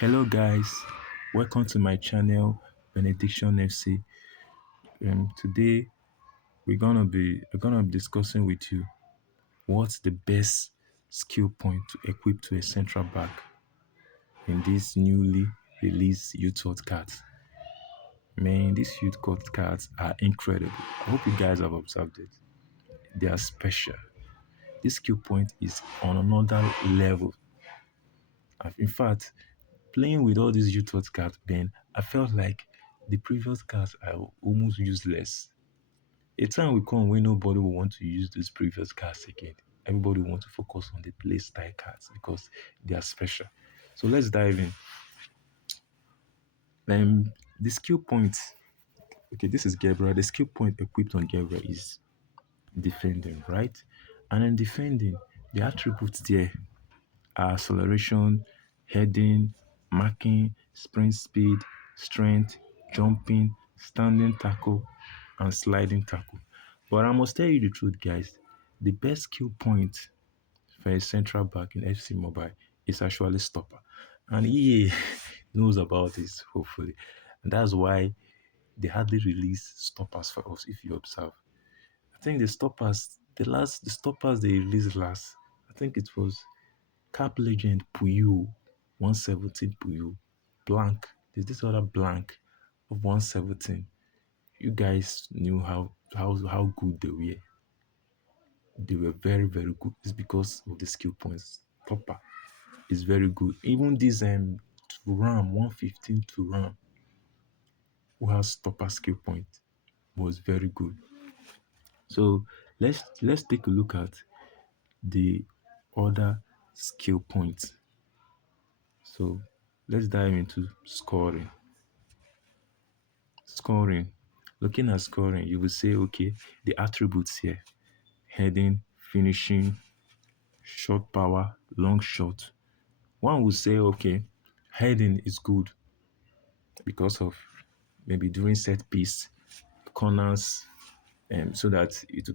Hello guys, welcome to my channel Benediction FC. Today we're gonna be discussing with you what's the best skill point to equip to a central back in these newly released UTOTS cards. Man, these UTOTS cards are incredible. I hope you guys have observed it. They are special. This skill point is on another level. In fact, playing with all these UTOTS cards, Ben, I felt like the previous cards are almost useless. A time will come when nobody will want to use these previous cards again. Everybody will want to focus on the play style cards because they are special. So let's dive in. The skill point. Okay, this is Gabriel. The skill point equipped on Gabriel is defending, right? And in defending, the attributes there are acceleration, heading, marking, sprint speed, strength, jumping, standing tackle, and sliding tackle. But I must tell you the truth, guys. The best skill point for a central back in FC Mobile is actually stopper. And EA knows about this, hopefully. And that's why they hardly release stoppers for us, if you observe. I think the stoppers they released last, I think it was Cap Legend Puyo, 117 Puyo, blank. There's this other blank of 117. You guys knew how good they were. They were very, very good. It's because of the skill points. Proper is very good. Even this Ram 115 to Ram, who has stopper skill point, was very good. So let's take a look at the other skill points. So let's dive into scoring. Scoring. Looking at scoring, you will say, okay, the attributes here: heading, finishing, short power, long shot. One would say, okay, heading is good because of maybe doing set piece, corners, so that it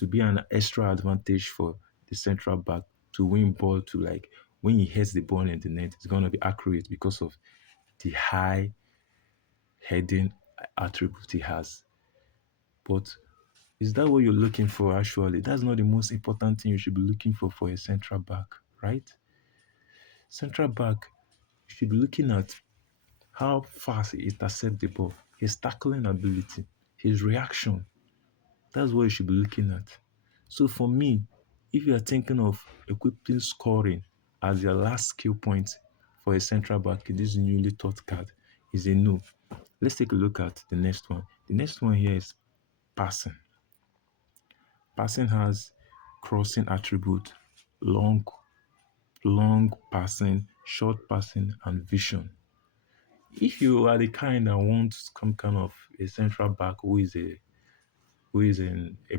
would be an extra advantage for the central back to win ball to, like, when he hits the ball in the net, it's gonna be accurate because of the high heading attribute he has. But is that what you're looking for actually? That's not the most important thing you should be looking for a central back, right? Central back, you should be looking at how fast he intercepts the ball, his tackling ability, his reaction. That's what you should be looking at. So for me, if you are thinking of equipping scoring as your last skill point for a central back in this newly taught card, is a no. Let's take a look at the next one. The next one here is passing. Passing has crossing attribute, long, long passing, short passing, and vision. If you are the kind that wants some kind of a central back who is a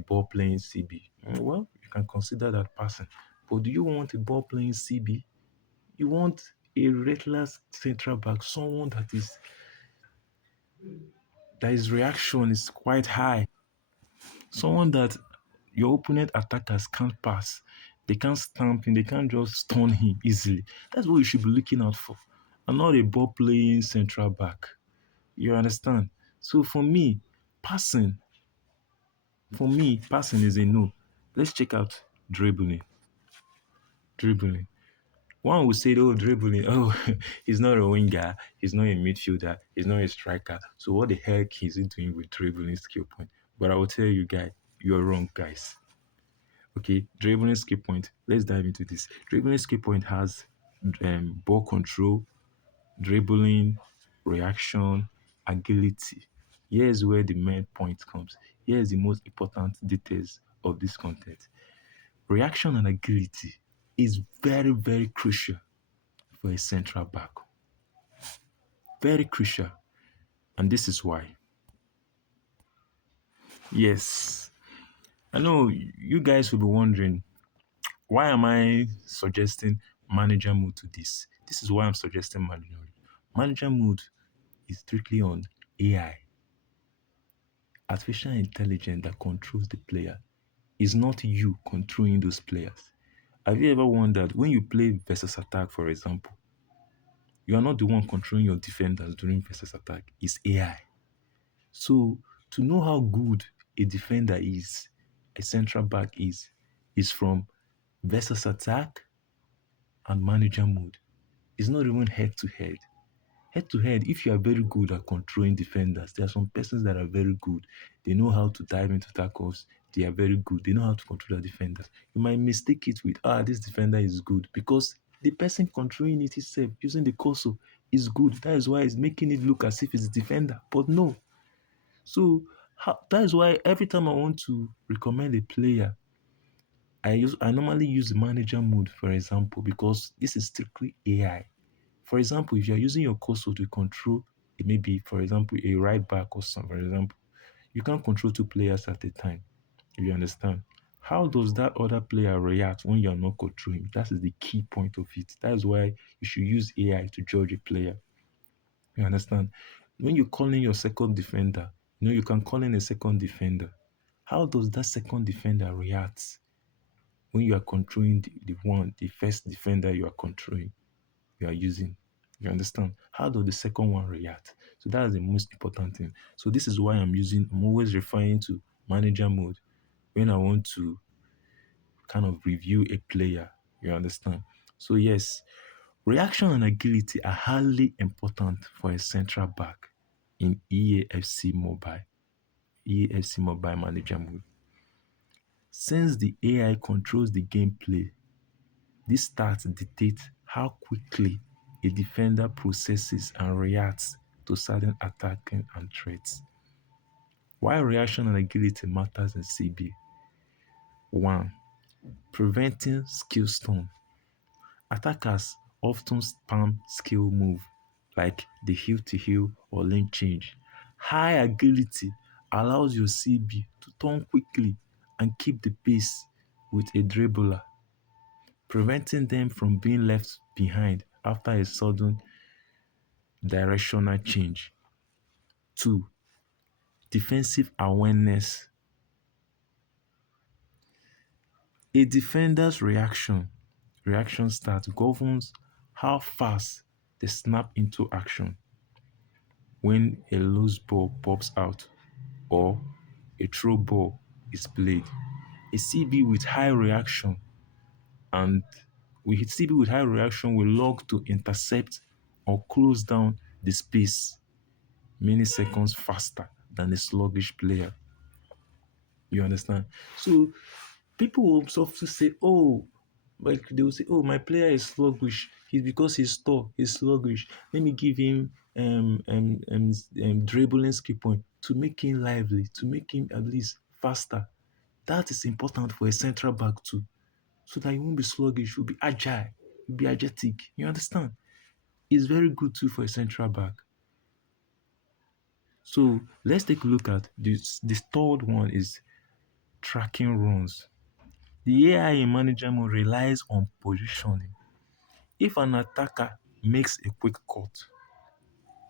ball playing CB, well, you can consider that passing. But do you want a ball playing CB? You want a regular central back, someone that his reaction is quite high, someone that your opponent attackers can't pass. They can't stamp him, they can't just stun him easily. That's what you should be looking out for. And not a ball playing central back. You understand? So passing, passing is a no. Let's check out dribbling. Dribbling. One would say, oh, dribbling, oh, he's not a winger, he's not a midfielder, he's not a striker. So what the heck is he doing with dribbling skill point? But I will tell you, guys, you're wrong, guys. Okay, dribbling skill point. Let's dive into this. Dribbling skill point has ball control, dribbling, reaction, agility. Here's where the main point comes. Here's the most important details of this content. Reaction and agility is very, very crucial for a central back. Very crucial. And this is why. Yes, I know you guys will be wondering, why am I suggesting manager mode to this? This is why I'm suggesting manager mode. Manager mode is strictly on AI, artificial intelligence that controls the player. It's not you controlling those players. Have you ever wondered when you play versus attack, for example, You are not the one controlling your defenders during versus attack. It's AI. So to know how good a defender is, a central back is from versus attack and manager mode. It's not even head to head. Head to head, if you are very good at controlling defenders, there are some persons that are very good. They know how to dive into tackles. They are very good. They know how to control their defenders. You might mistake it with, this defender is good because the person controlling it itself using the cursor is good. That is why it's making it look as if it's a defender. But no. So that is why every time I want to recommend a player, I normally use the manager mode, for example, because this is strictly AI. For example, if you're using your cursor to control maybe, for example, a right back or some, for example, you can't control two players at a time. You understand? How does that other player react when you're not controlling? That is the key point of it. That is why you should use AI to judge a player. You understand? When you call in your second defender, you can call in a second defender. How does that second defender react when you are controlling the first defender you are controlling? You are using. You understand? How does the second one react? So that is the most important thing. So this is why I'm always referring to manager mode when I want to kind of review a player. You understand? So yes, reaction and agility are highly important for a central back in EAFC Mobile, EAFC Mobile Manager mode. Since the AI controls the gameplay, these stats dictate how quickly a defender processes and reacts to certain attacking and threats. Why reaction and agility matters in CB? 1. Preventing skill stone. Attackers often spam skill move like the heel to heel or lane change. High agility allows your CB to turn quickly and keep the pace with a dribbler, preventing them from being left behind after a sudden directional change. 2. Defensive awareness. A defender's reaction start governs how fast they snap into action when a loose ball pops out or a throw ball is played. A CB with high reaction and with CB with high reaction will log to intercept or close down the space many seconds faster than a sluggish player. You understand? So people will often say, like they will say, my player is sluggish. He's because he's tall, he's sluggish. Let me give him dribbling skill point to make him lively, to make him at least faster. That is important for a central back too, so that he won't be sluggish, he'll be agile, he'll be energetic. You understand? It's very good too for a central back. So let's take a look at this. This third one is tracking runs. The AI in manager mode relies on positioning. If an attacker makes a quick cut,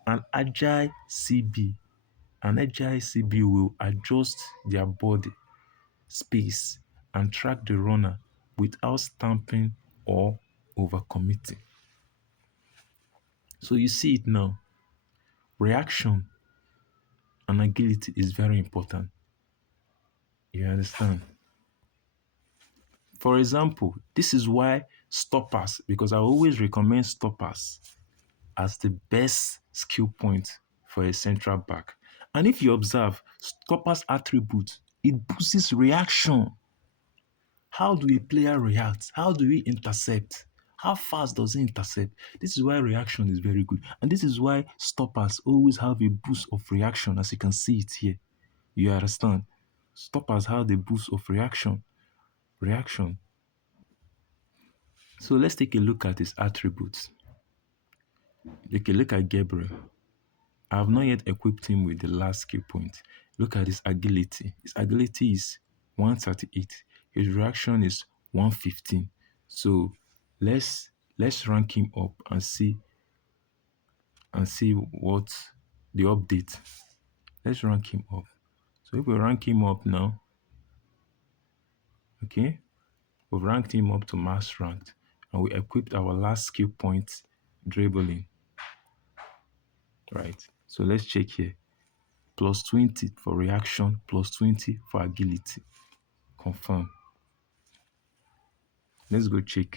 an agile CB, an agile CB will adjust their body space and track the runner without stamping or overcommitting. So you see it now. Reaction and agility is very important. You understand? For example, this is why stoppers, because I always recommend stoppers as the best skill point for a central back. And if you observe stoppers attribute, it boosts reaction. How do a player react? How do we intercept? How fast does he intercept? This is why reaction is very good. And this is why stoppers always have a boost of reaction, as you can see it here. You understand? Stoppers have the boost of reaction. Reaction. So let's take a look at his attributes. Take a look at Gabriel. I have not yet equipped him with the last skill point. Look at his agility. His agility is 138. His reaction is 115. So let's rank him up and see what the update. Let's rank him up. So if we rank him up now, okay, we've ranked him up to mass ranked and we equipped our last skill point, dribbling. right? So let's check here. Plus 20 for reaction, plus 20 for agility. Confirm. Let's go check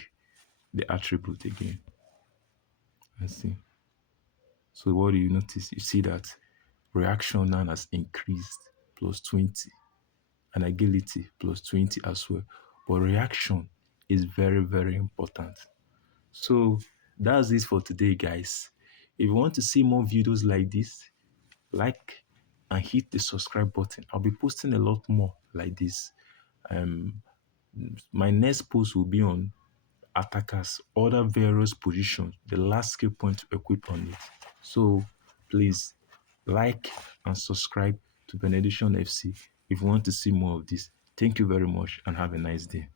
the attribute again and see. So what do you notice? You see that reaction now has increased plus 20 and agility plus 20 as well. But reaction is very, very important. So that's it for today, guys. If you want to see more videos like this, like and hit the subscribe button. I'll be posting a lot more like this. Um, my next post will be on attackers, other various positions, the last skill point to equip on it. So please like and subscribe to Benediction FC if you want to see more of this. Thank you very much and have a nice day.